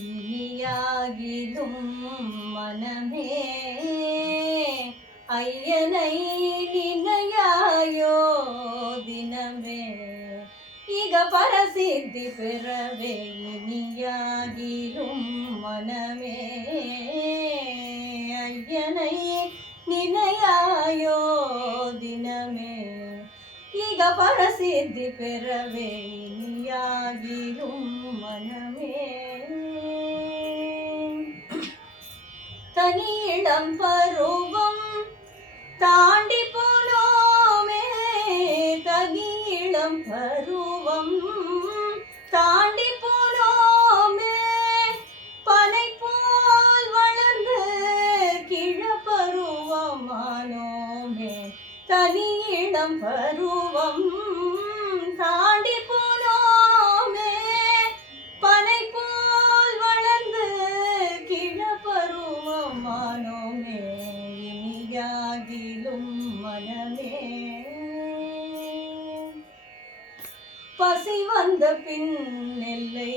இனியாகிலும் மனமே ஐயனை நினையாயோ தினமே இக பரசித்தி பெறவே இனியாகிலும் மனமே ஐயனை நினையாயோ தினமே இக பரசித்தி பெறவே இனியாகிலும் மனமே தனி இளம் பருவம் தாண்டி போனோமே தனி இளம் பருவம் தாண்டி போனோமே பனை போல் வளர்ந்து கிழப்பருவமானோமே தனி இளம் பருவம் தாண்டி போனோமே பனை போல் வளர்ந்து கிழப்பருவமானோமே இனியாகிலும் மனமே பசி வந்த பின் நெல்லை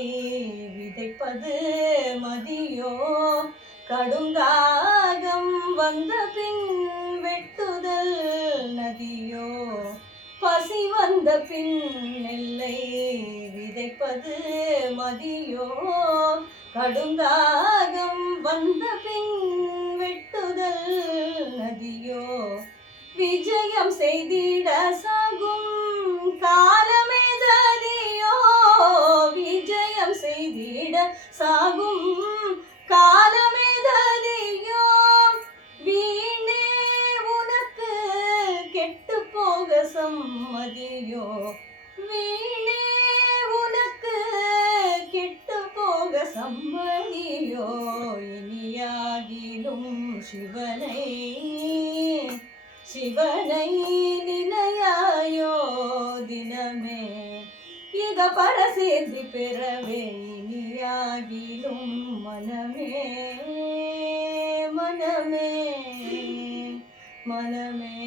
விதைப்பது மதியோ கடுங்காகம் வந்த பின் வெட்டுதல் நதியோ பசி வந்த பின் நெல்லை விதைப்பது மதியோ கடுங்காகம் வந்த பின் வெட்டுதல் நதியோ விஜயம் செய்திட சாகும் காலமே ததியோ விஜயம் செய்திட சாகும் காலமே ததியோ வீணே உனக்கு கெட்டு போக சம்மதியோ வீணே உனக்கு கெட்டு போக சம்மதியோ இனியாகிலும் சிவனை சிவனை நினையாயோ தினமே இக பரசித்தி பெறவே இனியாகிலும் மனமே மனமே மனமே